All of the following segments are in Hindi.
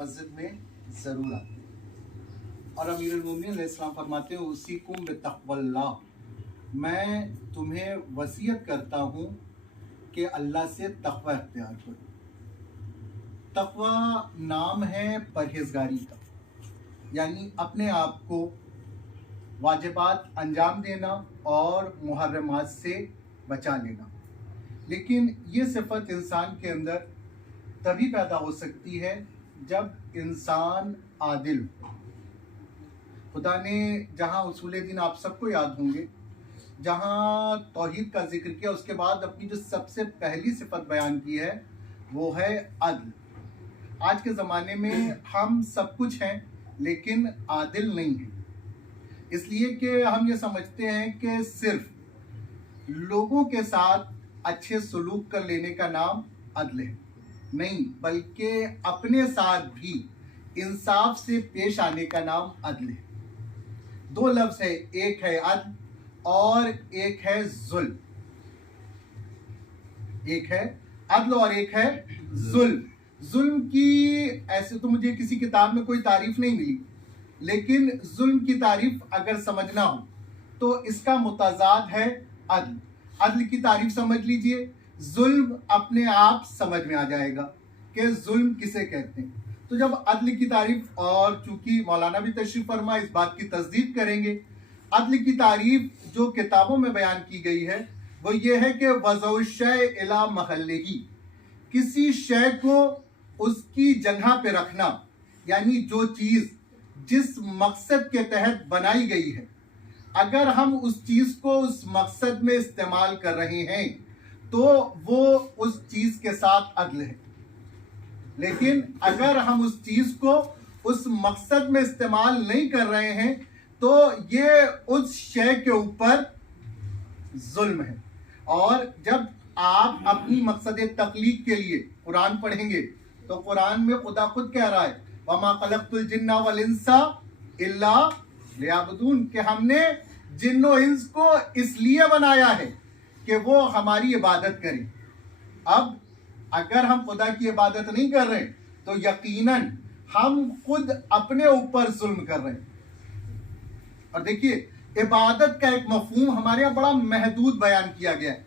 मस्जिद में ज़रूर आते हैं। और अमीरुल मोमिनीन अलैहिस्सलाम फरमाते हैं उसीकुम बितक़वल्लाह, मैं तुम्हें वसीयत करता हूँ कि अल्लाह से तक़वा इख्तियार करो। तक़वा नाम है परहेज़गारी का, यानी अपने आप को वाजिबात अंजाम देना और मुहर्रमात से बचा लेना। लेकिन ये सिफत इंसान के अंदर तभी पैदा हो सकती है जब इंसान आदिल हो। खुदा ने जहाँ उसूल दीन आप सबको याद होंगे, जहाँ तौहीद का जिक्र किया, उसके बाद अपनी जो सबसे पहली सिफत बयान की है वो है अदल। आज के ज़माने में हम सब कुछ हैं लेकिन आदिल नहीं हैं, इसलिए कि हम ये समझते हैं कि सिर्फ लोगों के साथ अच्छे सलूक कर लेने का नाम अदल है। नहीं, बल्कि अपने साथ भी इंसाफ से पेश आने का नाम अदल है। दो लफ्ज़ है, एक है अदल और एक है जुल्म। एक है अदल और एक है जुल्म। जुल्म की ऐसे तो मुझे किसी किताब में कोई तारीफ नहीं मिली, लेकिन जुल्म की तारीफ अगर समझना हो तो इसका मुताजाद है अदल। अदल की तारीफ समझ लीजिए, जुल्म अपने आप समझ में आ जाएगा कि जुल्म किसे कहते हैं। तो जब अदल की तारीफ, और चूंकि मौलाना भी तशरीफ फरमा इस बात की तस्दीक करेंगे, अदल की तारीफ जो किताबों में बयान की गई है वो ये है कि वज़उ शै इला महल्लिही, किसी शय को उसकी जगह पे रखना, यानी जो चीज़ जिस मकसद के तहत बनाई गई है, अगर हम उस चीज़ को उस मकसद में इस्तेमाल कर रहे हैं तो वो उस चीज़ के साथ अदल है। लेकिन अगर हम उस चीज़ को उस मकसद में इस्तेमाल नहीं कर रहे हैं तो ये उस शय के ऊपर जुल्म है। और जब आप अपनी मकसद तख्लीक के लिए कुरान पढ़ेंगे तो कुरान में खुदा खुद कह रहा है वमा खलक़तुल जिन्ना वल इंसा इल्ला लियअबुदून, कि हमने जिन्नो इंस को इसलिए बनाया है कि वो हमारी इबादत करें। अब अगर हम खुदा की इबादत नहीं कर रहे तो यकीनन हम खुद अपने ऊपर जुल्म कर रहे हैं। और देखिए, इबादत का एक मफहूम हमारे यहाँ बड़ा महदूद बयान किया गया है।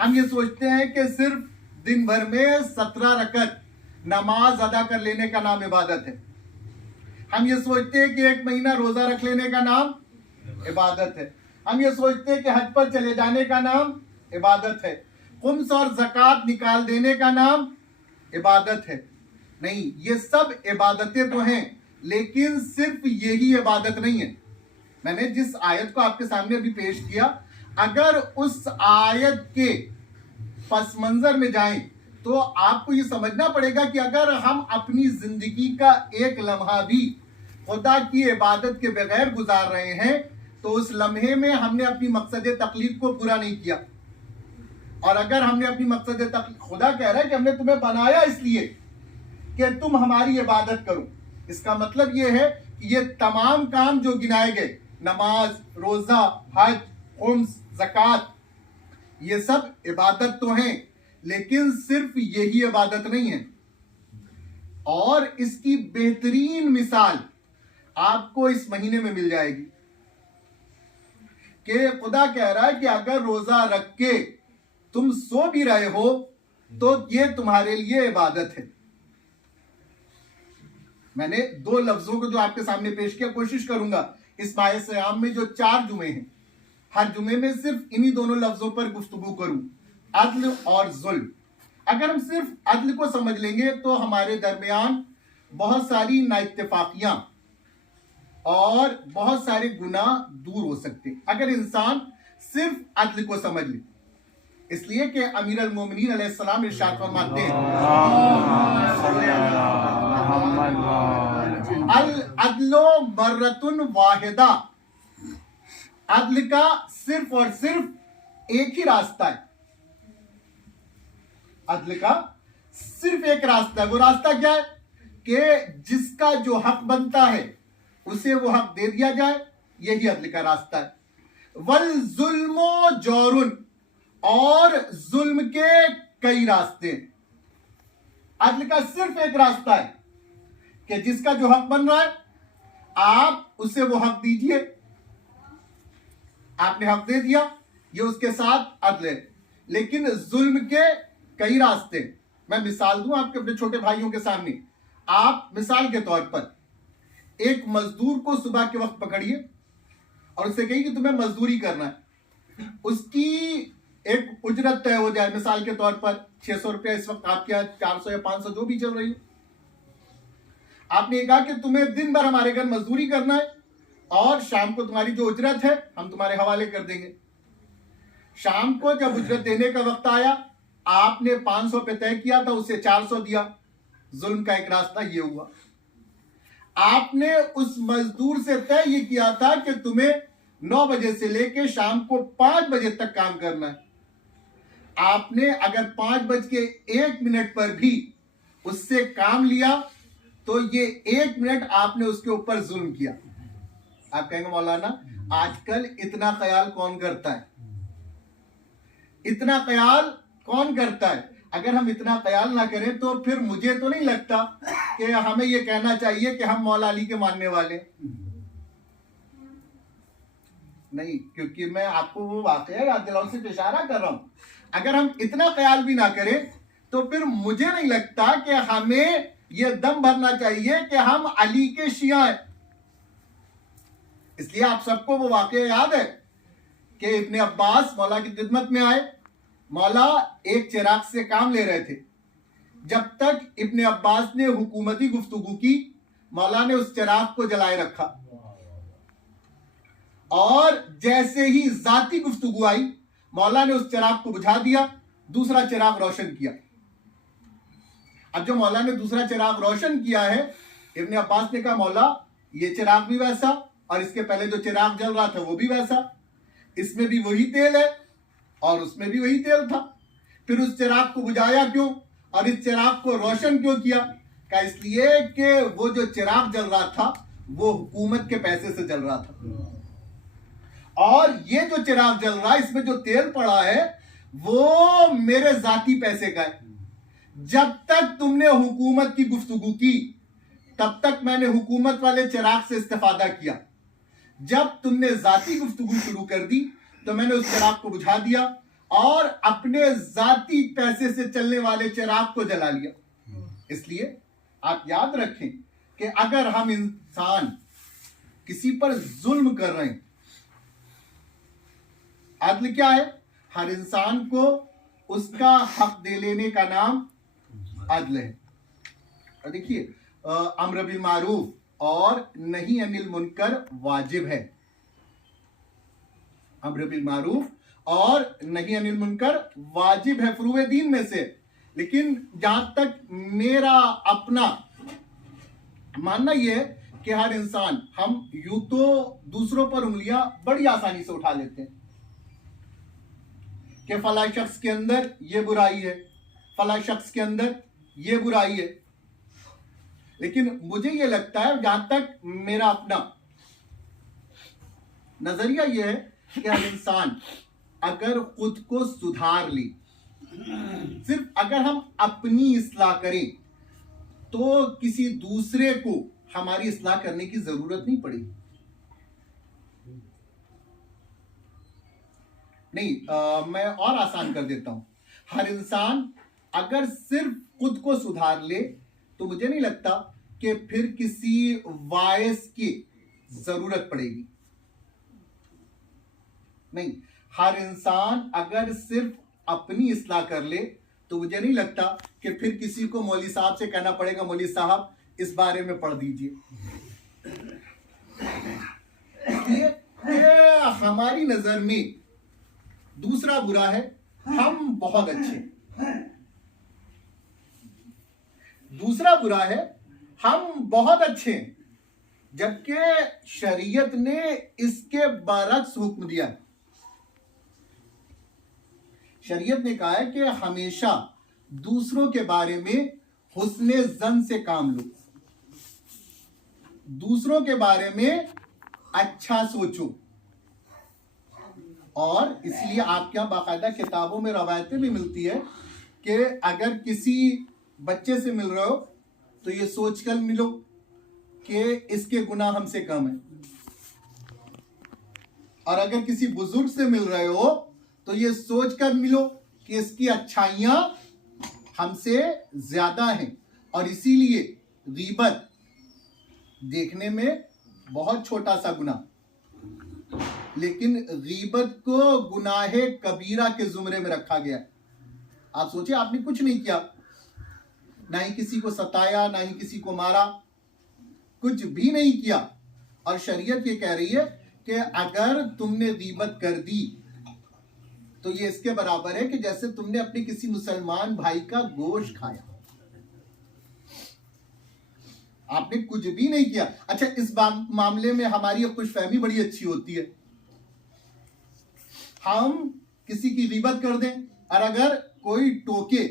हम ये सोचते हैं कि सिर्फ दिन भर में 17 रकत नमाज अदा कर लेने का नाम इबादत है। हम ये सोचते हैं कि 1 महीना रोजा रख लेने का नाम इबादत है। हम ये सोचते हैं कि हज पर चले जाने का नाम इबादत है। खुम्स और ज़कात निकाल देने का नाम इबादत है। नहीं, ये सब इबादतें तो हैं, लेकिन सिर्फ यही इबादत नहीं है। मैंने जिस आयत को आपके सामने अभी पेश किया, अगर उस आयत के पस मंजर में जाएं तो आपको ये समझना पड़ेगा कि अगर हम अपनी जिंदगी का एक लम्हा भी खुदा की इबादत के बगैर गुजार रहे हैं तो उस लम्हे में हमने अपनी मकसद तख्लीक को पूरा नहीं किया। और अगर हमने अपनी मकसद तख्लीक, खुदा कह रहा है कि हमने तुम्हें बनाया इसलिए कि तुम हमारी इबादत करो, इसका मतलब ये है कि ये तमाम काम जो गिनाए गए, नमाज, रोजा, हज, खुम्स, ज़कात, ये सब इबादत तो हैं, लेकिन सिर्फ यही इबादत नहीं है। और इसकी बेहतरीन मिसाल आपको इस महीने में मिल जाएगी कि खुदा कह रहा है कि अगर रोजा रख के तुम सो भी रहे हो तो ये तुम्हारे लिए इबादत है। मैंने 2 लफ्जों को जो आपके सामने पेश किया, कोशिश करूंगा इस माह सियाम में जो 4 जुमे हैं, हर जुमे में सिर्फ इन्हीं दोनों लफ्जों पर गुफ्तगू करूं, अदल और जुल्म। अगर हम सिर्फ अदल को समझ लेंगे तो हमारे दरमियान बहुत सारी नाइत्तेफाकियां और बहुत सारे गुनाह दूर हो सकते हैं अगर इंसान सिर्फ अदल को समझ ले। इसलिए कि अमीरुल मोमिनीन अलैहिस्सलाम इरशाद फरमाते हैं अल अदलो मर्रतुन वाहिदा, अदल का सिर्फ और सिर्फ एक ही रास्ता है। अदल का सिर्फ एक रास्ता है। वो रास्ता क्या है कि जिसका जो हक बनता है उसे वो हक दे दिया जाए, यही अदल का रास्ता है। वल जुल्मो जौरुन, और जुल्म के कई रास्ते। अदल का सिर्फ एक रास्ता है कि जिसका जो हक बन रहा है आप उसे वो हक दीजिए। आपने हक दे दिया, ये उसके साथ अदल है। लेकिन जुल्म के कई रास्ते, मैं मिसाल दूं आपके अपने छोटे भाइयों के सामने। आप मिसाल के तौर पर एक मजदूर को सुबह के वक्त पकड़िए और उससे कहिए कि तुम्हें मजदूरी करना है। उसकी एक उजरत तय हो जाए, मिसाल के तौर पर 600 रुपया, इस वक्त आपके यहाँ 400 या 500 जो भी चल रही है। आपने कहा कि तुम्हें दिन भर हमारे घर मजदूरी करना है और शाम को तुम्हारी जो उजरत है हम तुम्हारे हवाले कर देंगे। शाम को जब उजरत देने का वक्त आया, आपने 500 पे तय किया था, उससे 400 दिया। जुल्म का एक रास्ता ये हुआ। आपने उस मजदूर से तय ये किया था कि तुम्हें 9 बजे से लेकर शाम को 5 बजे तक काम करना है। आपने अगर 5:01 पर भी उससे काम लिया तो ये 1 मिनट आपने उसके ऊपर जुल्म किया। आप कहेंगे मौलाना आजकल इतना ख्याल कौन करता है, इतना ख्याल कौन करता है? अगर हम इतना ख्याल ना करें तो फिर मुझे तो नहीं लगता कि हमें यह कहना चाहिए कि हम मौला अली के मानने वाले नहीं, क्योंकि मैं आपको वो वाकया याद दिलाऊं, सिर्फ इशारा कर रहा हूं। अगर हम इतना ख्याल भी ना करें तो फिर मुझे नहीं लगता कि हमें यह दम भरना चाहिए कि हम अली के शिया हैं। इसलिए आप सबको वो वाकया याद है कि इब्ने अब्बास मौला की खिदमत में आए। मौला एक चिराग से काम ले रहे थे। जब तक इब्ने अब्बास ने हुकूमती गुफ्तगू की, मौला ने उस चिराग को जलाए रखा और जैसे ही जाती गुफ्तगू आई, मौला ने उस चिराग को बुझा दिया, दूसरा चिराग रोशन किया। अब जो मौला ने दूसरा चिराग रोशन किया है, इब्ने अब्बास ने कहा मौला ये चिराग भी वैसा और इसके पहले जो चिराग जल रहा था वो भी वैसा, इसमें भी वही तेल है और उसमें भी वही तेल था, फिर उस चिराग को बुझाया क्यों और इस चिराग को रोशन क्यों किया? क्या इसलिए कि वो जो चिराग जल रहा था वो हुकूमत के पैसे से जल रहा था और ये जो चिराग जल रहा है इसमें जो तेल पड़ा है वो मेरे जाती पैसे का है। जब तक तुमने हुकूमत की गुफ्तगू की तब तक मैंने हुकूमत वाले चिराग से इस्तेफादा किया। जब तुमने जाती गुफ्तगू शुरू कर दी तो मैंने उस चिराग को बुझा दिया और अपने जाती पैसे से चलने वाले चिराग को जला लिया। इसलिए आप याद रखें कि अगर हम इंसान किसी पर जुल्म कर रहे हैं, अदल क्या है? हर इंसान को उसका हक दे लेने का नाम अदल है। और देखिए अम्र बिल मारूफ और नही अनिल मुनकर वाजिब है। अम्र बिल मारूफ और नही अनिल मुनकर वाजिब है फुरूए दीन में से। लेकिन जहां तक मेरा अपना मानना यह है कि हर इंसान, हम यूं तो दूसरों पर उंगलियां बड़ी आसानी से उठा लेते हैं कि फला शख्स के अंदर ये बुराई है, फला शख्स के अंदर ये बुराई है। लेकिन मुझे ये लगता है, जहां तक मेरा अपना नजरिया यह है कि हर इंसान अगर खुद को सुधार ले, सिर्फ अगर हम अपनी इस्लाह करें तो किसी दूसरे को हमारी इस्लाह करने की जरूरत नहीं पड़ेगी। नहीं, मैं और आसान कर देता हूं। हर इंसान अगर सिर्फ खुद को सुधार ले तो मुझे नहीं लगता कि फिर किसी वायस की जरूरत पड़ेगी। नहीं, हर इंसान अगर सिर्फ अपनी इस्लाह कर ले तो मुझे नहीं लगता कि फिर किसी को मौलवी साहब से कहना पड़ेगा मौलवी साहब इस बारे में पढ़ दीजिए। ये हमारी नजर में दूसरा बुरा है, हम बहुत अच्छे। दूसरा बुरा है, हम बहुत अच्छे, जबकि शरीयत ने इसके बरक्स हुक्म दिया। शरीयत ने कहा है कि हमेशा दूसरों के बारे में हुस्ने ज़न से काम लो, दूसरों के बारे में अच्छा सोचो। और इसलिए आपके यहां बाकायदा किताबों में रवायतें भी मिलती है कि अगर किसी बच्चे से मिल रहे हो तो ये सोच कर मिलो कि इसके गुनाह हमसे कम है, और अगर किसी बुजुर्ग से मिल रहे हो तो ये सोचकर मिलो कि इसकी अच्छाइयां हमसे ज्यादा हैं। और इसीलिए गीबत देखने में बहुत छोटा सा गुनाह, लेकिन गीबत को गुनाहे कबीरा के जुमरे में रखा गया है। आप सोचिए, आपने कुछ नहीं किया, ना ही किसी को सताया, ना ही किसी को मारा, कुछ भी नहीं किया, और शरीयत ये कह रही है कि अगर तुमने गीबत कर दी तो ये इसके बराबर है कि जैसे तुमने अपने किसी मुसलमान भाई का गोश्त खाया। आपने कुछ भी नहीं किया। अच्छा, इस मामले में हमारी खुशफहमी बड़ी अच्छी होती है। हम किसी की गीबत कर दें और अगर कोई टोके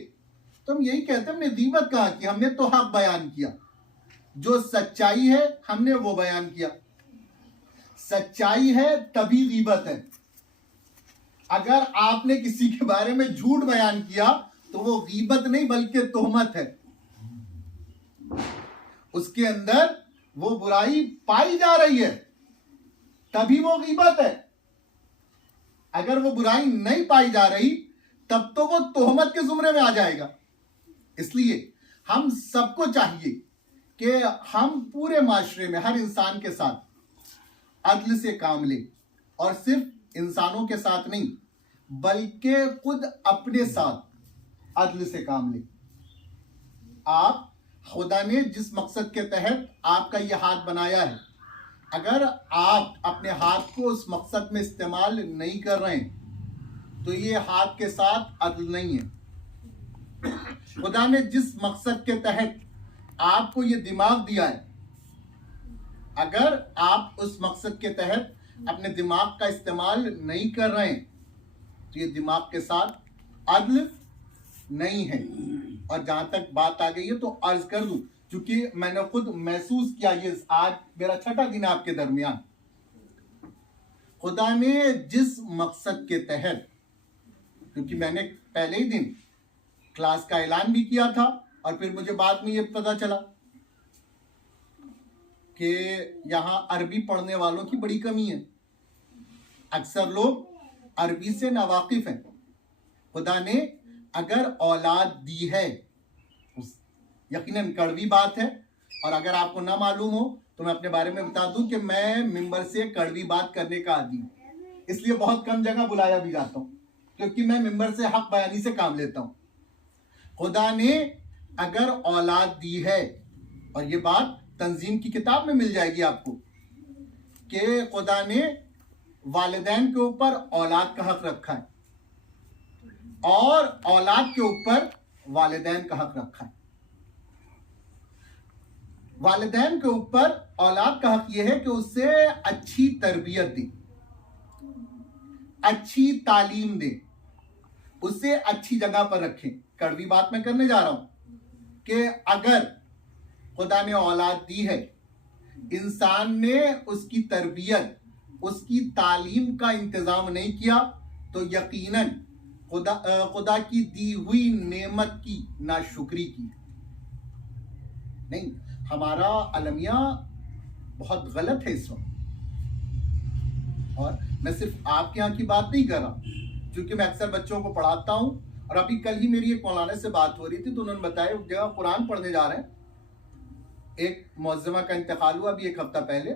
तो हम यही कहते हैं हमने गीबत कहा कि हमने तो हक बयान किया, जो सच्चाई है हमने वो बयान किया। सच्चाई है तभी गीबत है। अगर आपने किसी के बारे में झूठ बयान किया तो वो गीबत नहीं बल्कि तोहमत है। उसके अंदर वो बुराई पाई जा रही है, तभी वो गीबत है। अगर वो बुराई नहीं पाई जा रही तब तो वो तोहमत के जुमरे में आ जाएगा। इसलिए हम सबको चाहिए कि हम पूरे माशरे में हर इंसान के साथ अदल से काम लें, और सिर्फ इंसानों के साथ नहीं बल्कि खुद अपने साथ अदल से काम लें। आप, खुदा ने जिस मकसद के तहत आपका ये हाथ बनाया है, अगर आप अपने हाथ को उस मकसद में इस्तेमाल नहीं कर रहे हैं तो ये हाथ के साथ अदल नहीं है। खुदा ने जिस मकसद के तहत आपको ये दिमाग दिया है, अगर आप उस मकसद के तहत अपने दिमाग का इस्तेमाल नहीं कर रहे हैं तो ये दिमाग के साथ अदल नहीं है। और जहां तक बात आ गई है तो अर्ज कर दूं, क्योंकि मैंने खुद महसूस किया, ये आज मेरा छठा दिन आपके दरमियान। खुदा ने जिस मकसद के तहत, क्योंकि मैंने पहले ही दिन क्लास का ऐलान भी किया था और फिर मुझे बाद में ये पता चला कि यहां अरबी पढ़ने वालों की बड़ी कमी है। अक्सर लोग अरबी से नावाकिफ हैं। खुदा ने अगर औलाद दी है, यकीनन कड़वी बात है, और अगर आपको ना मालूम हो तो मैं अपने बारे में बता दूं कि मैं मिंबर से कड़वी बात करने का आदी हूं, इसलिए बहुत कम जगह बुलाया भी जाता हूं, क्योंकि मैं मिंबर से हक बयानी से काम लेता हूं। खुदा ने अगर औलाद दी है, और ये बात तंजीम की किताब में मिल जाएगी आपको, कि खुदा ने वालिदैन के ऊपर औलाद का हक रखा है और औलाद के ऊपर वालिदैन का हक रखा है। वालिदैन के ऊपर औलाद का हक यह है कि उसे अच्छी तरबियत दे, अच्छी तालीम दे, उसे अच्छी जगह पर रखें। कड़वी बात मैं करने जा रहा हूं कि अगर खुदा ने औलाद दी है, इंसान ने उसकी तरबियत, उसकी तालीम का इंतजाम नहीं किया तो यकीनन खुदा की दी हुई नेमत की नाशुक्री की। नहीं, हमारा अलमिया बहुत गलत है इस वक्त। और मैं सिर्फ आपके यहाँ की बात नहीं कर रहा, क्योंकि मैं अक्सर बच्चों को पढ़ाता हूँ, और अभी कल ही मेरी एक मौलाना से बात हो रही थी तो उन्होंने बताया उस जगह कुरान पढ़ने जा रहे हैं। एक मौज़मा का इंतकाल हुआ अभी एक हफ्ता पहले,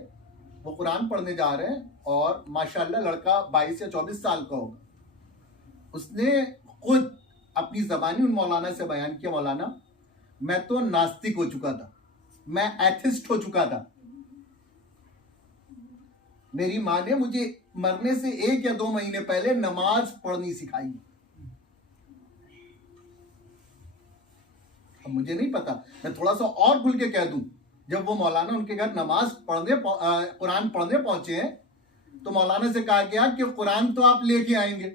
वो कुरान पढ़ने जा रहे हैं और माशाल्लाह लड़का 22 या 24 साल का होगा। उसने खुद अपनी ज़बानी उन मौलाना से बयान किया, मौलाना मैं तो नास्तिक हो चुका था, मैं एथिस्ट हो चुका था, मेरी माँ ने मुझे मरने से 1 या 2 महीने पहले नमाज पढ़नी सिखाई। अब मुझे नहीं पता, मैं थोड़ा सा और खुल के कह दूं, जब वो मौलाना उनके घर नमाज पढ़ने कुरान पढ़ने पहुंचे हैं तो मौलाना से कहा गया कि कुरान तो आप लेके आएंगे,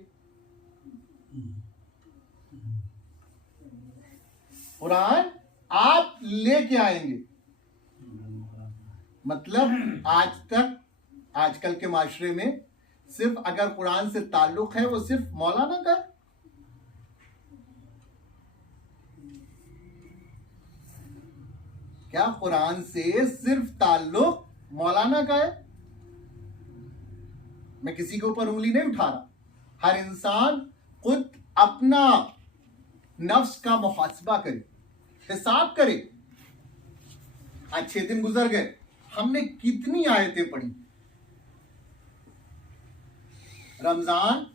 कुरान आप लेके आएंगे। मतलब आज तक आजकल के माशरे में सिर्फ अगर कुरान से ताल्लुक है वो सिर्फ मौलाना का है। क्या कुरान से सिर्फ ताल्लुक मौलाना का है? मैं किसी के ऊपर उंगली नहीं उठा रहा। हर इंसान खुद अपना नफ्स का मुहासबा करे, हिसाब करे। आज 6 दिन गुजर गए, हमने कितनी आयतें पढ़ी। रमजान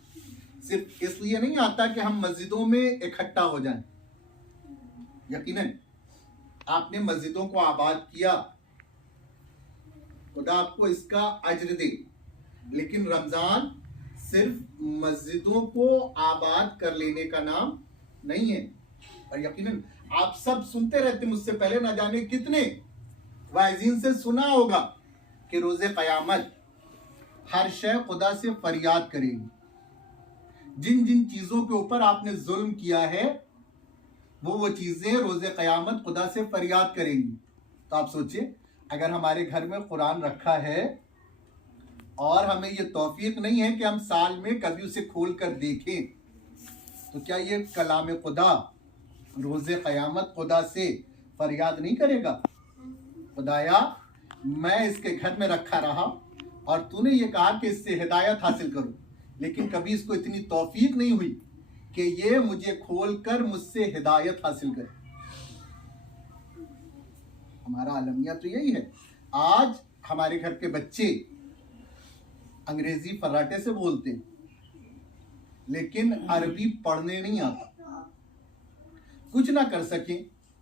सिर्फ इसलिए नहीं आता कि हम मस्जिदों में इकट्ठा हो जाएं। यकीनन आपने मस्जिदों को आबाद किया, खुदा आपको इसका अज्र दे। लेकिन रमजान सिर्फ मस्जिदों को आबाद कर लेने का नाम नहीं है। और यकीनन आप सब सुनते रहते, मुझसे पहले ना जाने कितने वाइजीन से सुना होगा कि रोजे कयामत हर शय खुदा से फरियाद करेगी। जिन जिन चीजों के ऊपर आपने जुल्म किया है वो चीजें रोजे कयामत खुदा से फरियाद करेंगी। तो आप सोचिए, अगर हमारे घर में कुरान रखा है और हमें ये तौफीक नहीं है कि हम साल में कभी उसे खोल कर देखें, तो क्या ये कलाम खुदा रोजे कयामत खुदा से फरियाद नहीं करेगा? खुदाया, मैं इसके घर में रखा रहा और तूने ये कहा कि इससे हिदायत हासिल करो, लेकिन कभी इसको इतनी तौफीक नहीं हुई कि ये मुझे खोलकर मुझसे हिदायत हासिल करे। हमारा आलमिया तो यही है। आज हमारे घर के बच्चे अंग्रेजी फर्राटे से बोलते हैं, लेकिन अरबी पढ़ने नहीं आता। कुछ ना कर सके,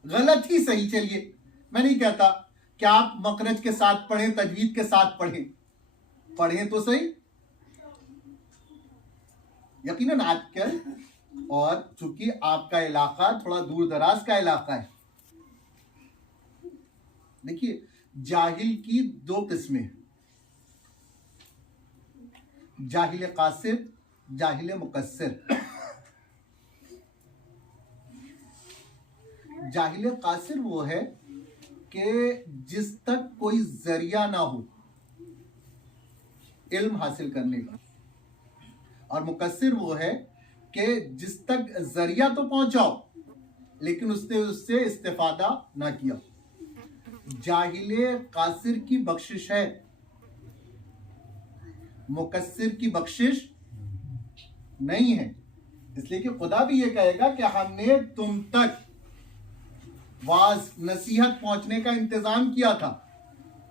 गलत ही सही। चलिए, मैं नहीं कहता कि आप मकरज के साथ पढ़ें, तजवीद के साथ पढ़ें तो सही। यकीनन आजकल, और चूंकि आपका इलाका थोड़ा दूर दराज का इलाका है, देखिए जाहिल की 2 किस्में, जाहिल कासिर, जाहिल मुकस्सिर। जाहिल कासिर वो है कि जिस तक कोई जरिया ना हो इल्म हासिल करने का, और मुकस्सिर वो है कि जिस तक जरिया तो पहुंचाओ लेकिन उससे इस्तेफादा ना किया। जाहिल कासिर की बख्शिश है, मुकस्सिर की बख्शिश नहीं है। इसलिए कि खुदा भी ये कहेगा कि हमने तुम तक वाज नसीहत पहुंचने का इंतजाम किया था,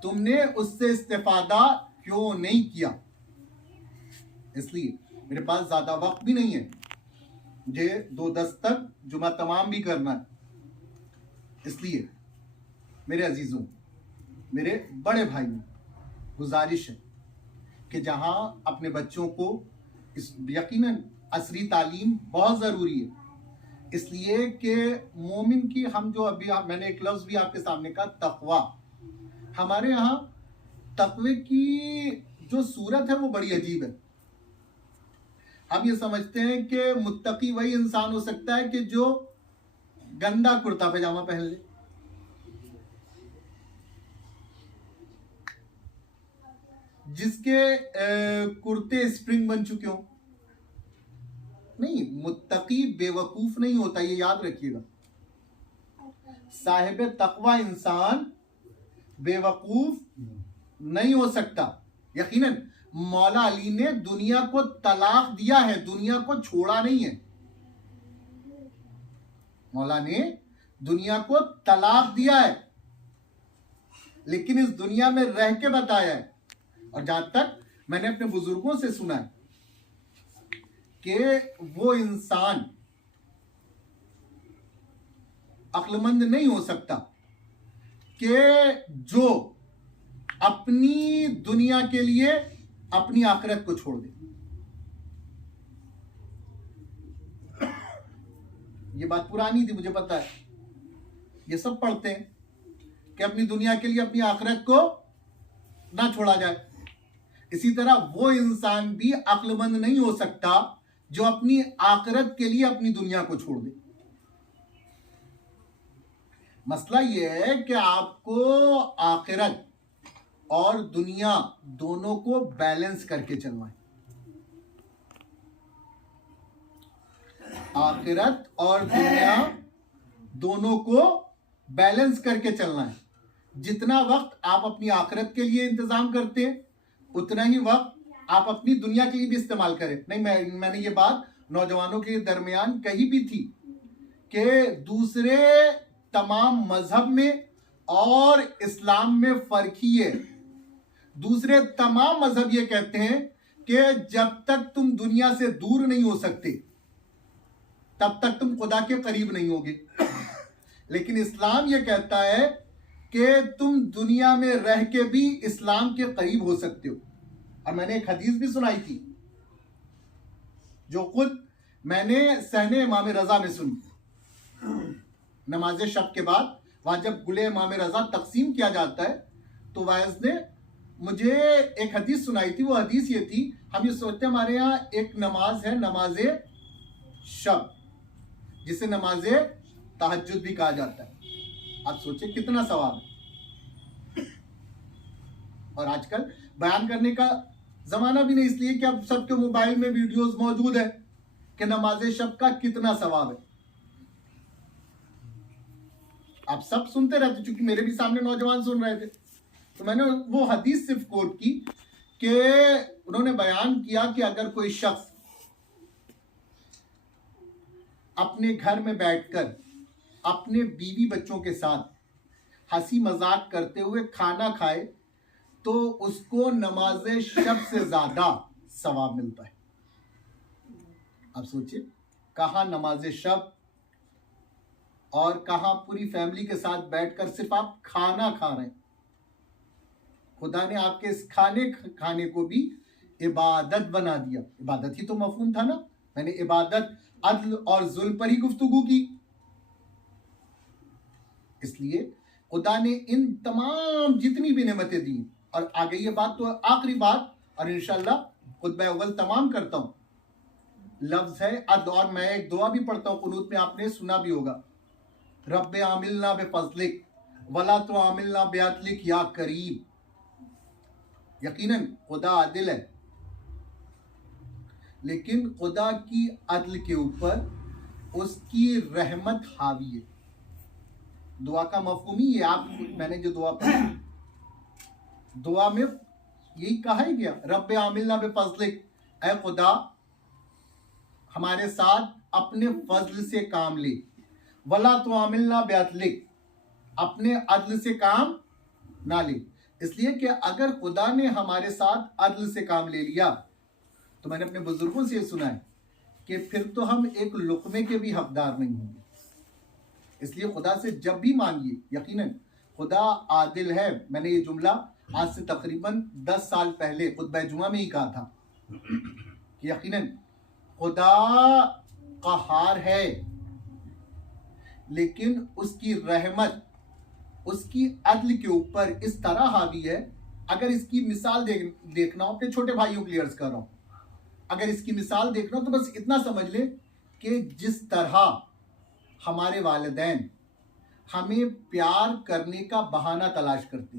तुमने उससे इस्तेफादा क्यों नहीं किया? इसलिए मेरे पास ज्यादा वक्त भी नहीं है, मुझे 2:10 तक जुमा तमाम भी करना है। इसलिए मेरे अजीजों, मेरे बड़े भाइयों, गुजारिश है कि जहां अपने बच्चों को इस यकीनन असरी तालीम बहुत जरूरी है, इसलिए कि मोमिन की, हम जो अभी मैंने एक लफ्ज भी आपके सामने का तकवा, हमारे यहाँ तकवे की जो सूरत है वो बड़ी अजीब है। हम ये समझते हैं कि मुत्तकी वही इंसान हो सकता है कि जो गंदा कुर्ता पैजामा पहन ले, जिसके कुर्ते स्प्रिंग बन चुके हों। नहीं, मुत्तकी बेवकूफ नहीं होता, ये याद रखिएगा। साहिब तकवा इंसान बेवकूफ नहीं हो सकता। यकीनन मौला अली ने दुनिया को तलाक दिया है, दुनिया को छोड़ा नहीं है। मौला ने दुनिया को तलाक दिया है, लेकिन इस दुनिया में रह के बताया है। और जहां तक मैंने अपने बुजुर्गों से सुना है कि वो इंसान अक्लमंद नहीं हो सकता कि जो अपनी दुनिया के लिए अपनी आखिरत को छोड़ दे। ये बात पुरानी थी, मुझे पता है, ये सब पढ़ते हैं कि अपनी दुनिया के लिए अपनी आखिरत को ना छोड़ा जाए। इसी तरह वो इंसान भी अक्लमंद नहीं हो सकता जो अपनी आखिरत के लिए अपनी दुनिया को छोड़ दे। मसला यह है कि आपको आखिरत और दुनिया दोनों को बैलेंस करके चलना है। आखिरत और दुनिया दोनों को बैलेंस करके चलना है। जितना वक्त आप अपनी आखिरत के लिए इंतजाम करते हैं, उतना ही वक्त आप अपनी दुनिया के लिए भी इस्तेमाल करें। नहीं, मैंने ये बात नौजवानों के दरमियान कही भी थी कि दूसरे तमाम मजहब में और इस्लाम में फर्क ही है। दूसरे तमाम मजहब ये कहते हैं कि जब तक तुम दुनिया से दूर नहीं हो सकते तब तक तुम खुदा के करीब नहीं होगे, लेकिन इस्लाम ये कहता है कि तुम दुनिया में रह के भी इस्लाम के करीब हो सकते हो। और मैंने एक हदीस भी सुनाई थी जो खुद मैंने सहने इमाम रजा में सुनी। नमाज शब के बाद वहां जब गुले इमाम रजा तकसीम किया जाता है तो वाइज ने मुझे एक हदीस सुनाई थी। वो हदीस ये थी, हम ये सोचते हैं हमारे यहाँ एक नमाज है नमाज शब, जिसे नमाज तहज्जुद भी कहा जाता है। आप सोचे कितना सवाब है। और आजकल बयान करने का जमाना भी नहीं, इसलिए कि अब सबके मोबाइल में वीडियोस मौजूद है कि नमाज शब का कितना सवाब है। आप सब सुनते रहते, चूंकि मेरे भी सामने नौजवान सुन रहे थे, तो मैंने वो हदीस सिर्फ कोट की कि उन्होंने बयान किया कि अगर कोई शख्स अपने घर में बैठकर अपने बीवी बच्चों के साथ हंसी मजाक करते हुए खाना खाए तो उसको नमाज शब से ज्यादा सवाब मिलता है। अब सोचिए, कहां नमाज शब और कहां पूरी फैमिली के साथ बैठकर सिर्फ आप खाना खा रहे हैं। खुदा ने आपके इस खाने को भी इबादत बना दिया। इबादत ही तो मफहूम था ना। मैंने इबादत, अदल और जुल्म पर ही गुफ्तगू की। इसलिए खुदा ने इन तमाम जितनी भी नेमतें दी, और आगे ये बात तो आखिरी बात, और इंशाल्लाह खुतबा अव्वल तमाम करता हूं, लफ्ज है अदल। और मैं एक दुआ भी पढ़ता हूं कुनूत में, आपने सुना भी होगा, रब्बे आमिलना बेफज़लिक वला तो आमिलना बेअदलिक या करीम। यकीनन खुदा आदिल है, लेकिन खुदा की अदल के ऊपर उसकी रहमत हावी है। दुआ का मफहूम ही है। आप, मैंने जो दुआ पढ़ी, दुआ में यही कहा ही गया, रब्बे आमिलना बेफज़लिक, ऐ खुदा हमारे साथ अपने फजल से काम ले, वला तो आमिलना बेअदलिक, अपने अदल से काम ना ले। इसलिए कि अगर खुदा ने हमारे साथ अदल से काम ले लिया तो मैंने अपने बुजुर्गों से सुना है कि फिर तो हम एक लुक़मे के भी हकदार नहीं होंगे। इसलिए खुदा से जब भी मांगिए, यकीनन खुदा आदिल है। मैंने ये जुमला आज से तकरीबन 10 साल पहले खुतबा जुमा में ही कहा था कि यकीनन खुदा क़हार है, लेकिन उसकी रहमत उसकी अदल के ऊपर इस तरह हावी है। अगर इसकी मिसाल देखना हो, अपने छोटे भाइयों के लिए अर्ज कर रहा हूं, अगर इसकी मिसाल देखना हो तो बस इतना समझ ले कि जिस तरह हमारे वालिदैन हमें प्यार करने का बहाना तलाश करते,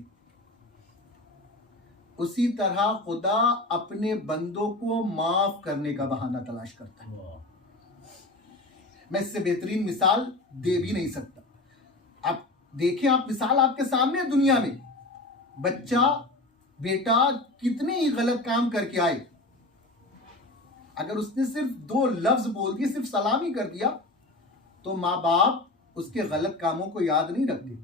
उसी तरह खुदा अपने बंदों को माफ करने का बहाना तलाश करता है। मैं इससे बेहतरीन मिसाल दे भी नहीं सकता। अब देखिए, आप मिसाल आपके सामने दुनिया में, बच्चा बेटा कितने ही गलत काम करके आए, अगर उसने सिर्फ 2 लफ्ज बोल दिए, सिर्फ सलाम ही कर दिया, तो माँ बाप उसके गलत कामों को याद नहीं रखते,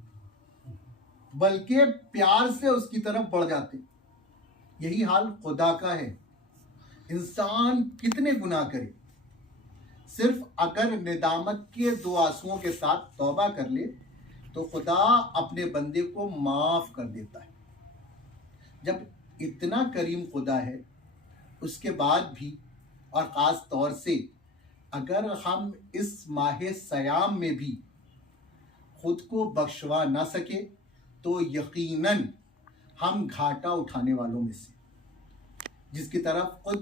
बल्कि प्यार से उसकी तरफ बढ़ जाते। यही हाल खुदा का है। इंसान कितने गुनाह करे, सिर्फ अगर निदामत के 2 आंसुओं के साथ तौबा कर ले तो खुदा अपने बंदे को माफ कर देता है। जब इतना करीम खुदा है, उसके बाद भी, और ख़ास तौर से अगर हम इस माह सयाम में भी खुद को बख्शवा ना सके तो यकीनन हम घाटा उठाने वालों में से, जिसकी तरफ खुद